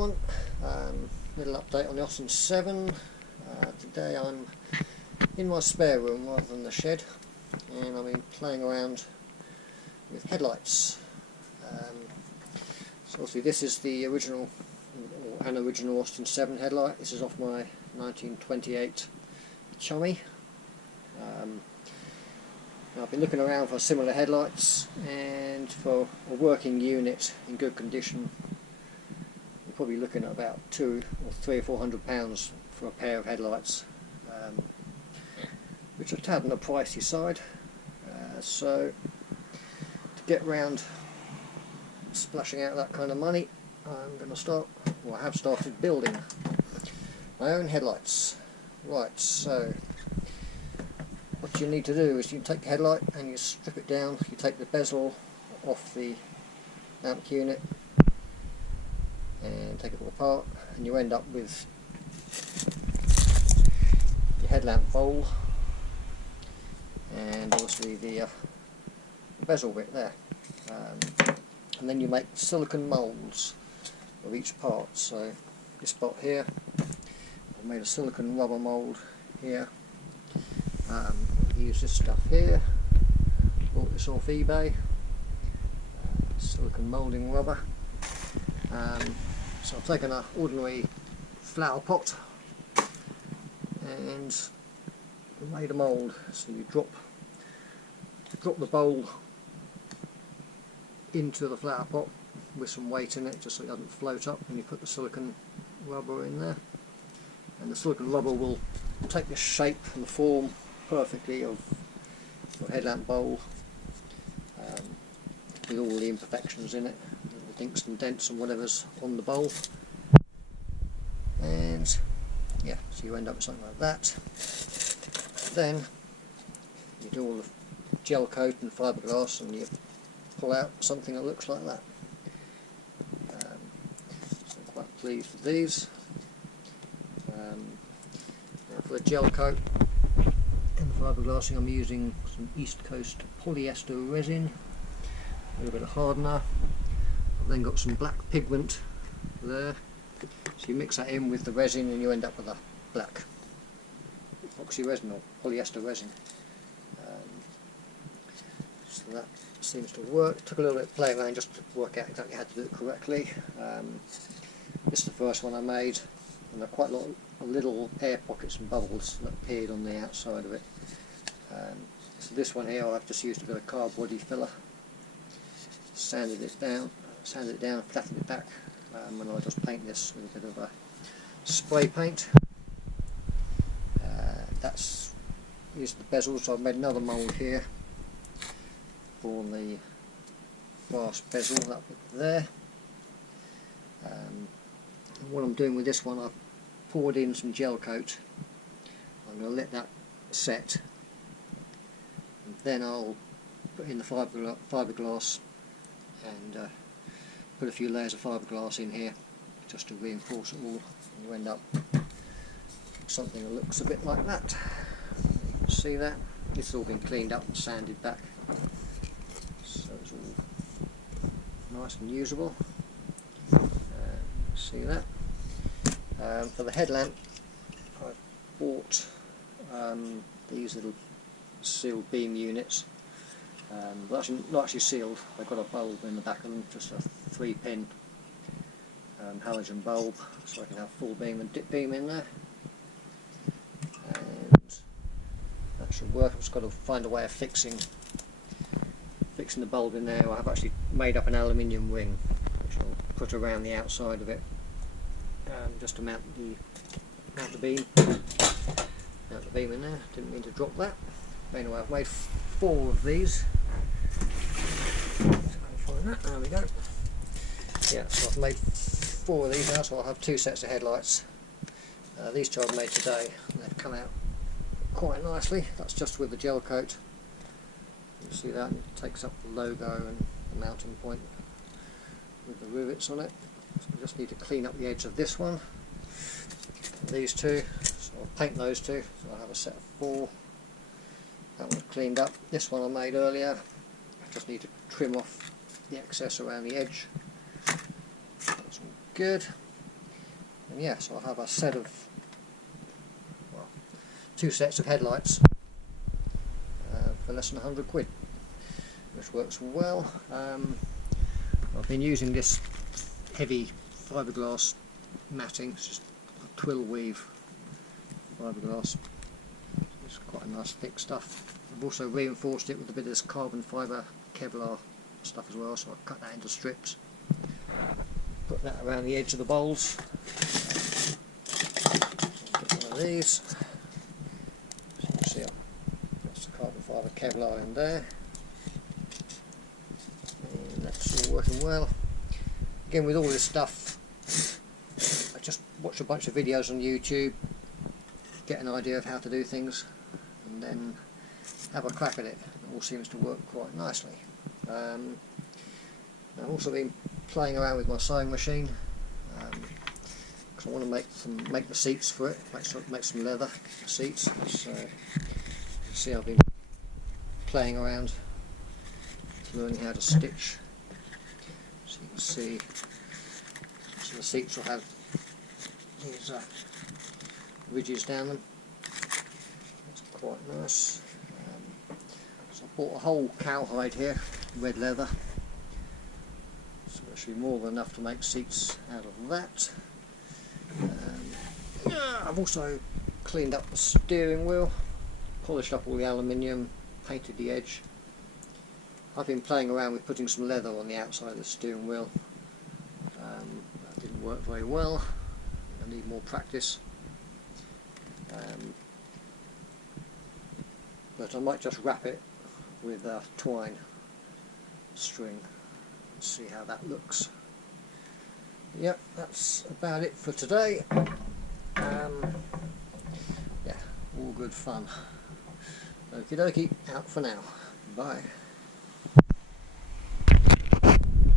everyone. Little update on the Austin 7. Today I'm in my spare room rather than the shed, and I've been playing around with headlights. So obviously this is the original, or an original Austin 7 headlight. This is off my 1928 Chummy. I've been looking around for similar headlights, and for a working unit in good condition you're probably looking at about £200 or £400 for a pair of headlights, which are a tad on the pricey side. So to get round splashing out that kind of money, I'm going to start, or I have started, building my own headlights. Right, so what you need to do is you take the headlight and you strip it down. You take the bezel off the lamp unit and take it all apart, and you end up with your headlamp bowl and obviously the bezel bit there, and then you make silicone moulds of each part. So this spot here, I've made a silicone rubber mould here. Use this stuff here, bought this off eBay, silicone moulding rubber. So I've taken an ordinary flower pot and made a mould. So you drop the bowl into the flower pot with some weight in it, just so it doesn't float up, and you put the silicone rubber in there, and the silicone rubber will take the shape and the form perfectly of your headlamp bowl, with all the imperfections in it, little dinks and dents and whatever's on the bowl. And yeah, so you end up with something like that. Then you do all the gel coat and fiberglass and you pull out something that looks like that. So I'm quite pleased with these. Now for the gel coat and the fiberglassing, I'm using some East Coast polyester resin, a little bit of hardener. I've then got some black pigment there, so you mix that in with the resin and you end up with a black epoxy resin or polyester resin. So that seems to work. Took a little bit of playing around just to work out exactly how to do it correctly. This is the first one I made, and there are quite a lot of little air pockets and bubbles that appeared on the outside of it. So this one here, I've just used a bit of car body filler, sanded it down, flattened it back, and I'll just paint this with a bit of a spray paint. That's used the bezels, so I've made another mould here for the brass bezel, that bit there. And what I'm doing with this one, I've poured in some gel coat. I'm going to let that set, and then I'll put in the fiberglass and put a few layers of fiberglass in here just to reinforce it all, and you end up with something that looks a bit like that. You can see that. This has all been cleaned up and sanded back, so it's all nice and usable. See that? For the headlamp, I've bought these little sealed beam units. But actually, not actually sealed. They've got a bulb in the back of them, just a 3-pin halogen bulb, so I can have full beam and dip beam in there. And that should work. I've just got to find a way of fixing the bulb in there. I have actually made up an aluminium ring, which I'll put around the outside of it, just to mount the beam in there. Didn't mean to drop that. But anyway, I've made 4 of these. Find that. There we go. Yeah, so I've made 4 of these now, so I'll have 2 sets of headlights. These 2 I've made today, and they've come out quite nicely. That's just with the gel coat. You see that, it takes up the logo and the mounting point with the rivets on it. So we just need to clean up the edge of this one, these 2, so I'll paint those 2, so I'll have a set of 4. That one's cleaned up. This one I made earlier, I just need to trim off the excess around the edge. That's all good. And yeah, so I have a set of, well, 2 sets of headlights for less than £100, which works well. I've been using this heavy fiberglass matting. It's just a twill weave fiberglass. It's quite a nice thick stuff. I've also reinforced it with a bit of this carbon fibre Kevlar stuff as well, so I cut that into strips. Put that around the edge of the bowls. Get one of these. So you can see that's the carbon fibre Kevlar in there. And that's all working well. Again, with all this stuff, I just watch a bunch of videos on YouTube, get an idea of how to do things, and then have a crack at it. It all seems to work quite nicely. I've also been playing around with my sewing machine because I want to make the seats for it, make some leather seats. So you can see I've been playing around, learning how to stitch. So you can see, so the seats will have these ridges down them. That's quite nice. So I bought a whole cowhide here, red leather. So it should be more than enough to make seats out of that. I've also cleaned up the steering wheel, polished up all the aluminium, painted the edge. I've been playing around with putting some leather on the outside of the steering wheel. That didn't work very well. I need more practice. But I might just wrap it with twine string and see how that looks. Yep, that's about it for today. Yeah, all good fun. Okie dokie, out for now. Bye.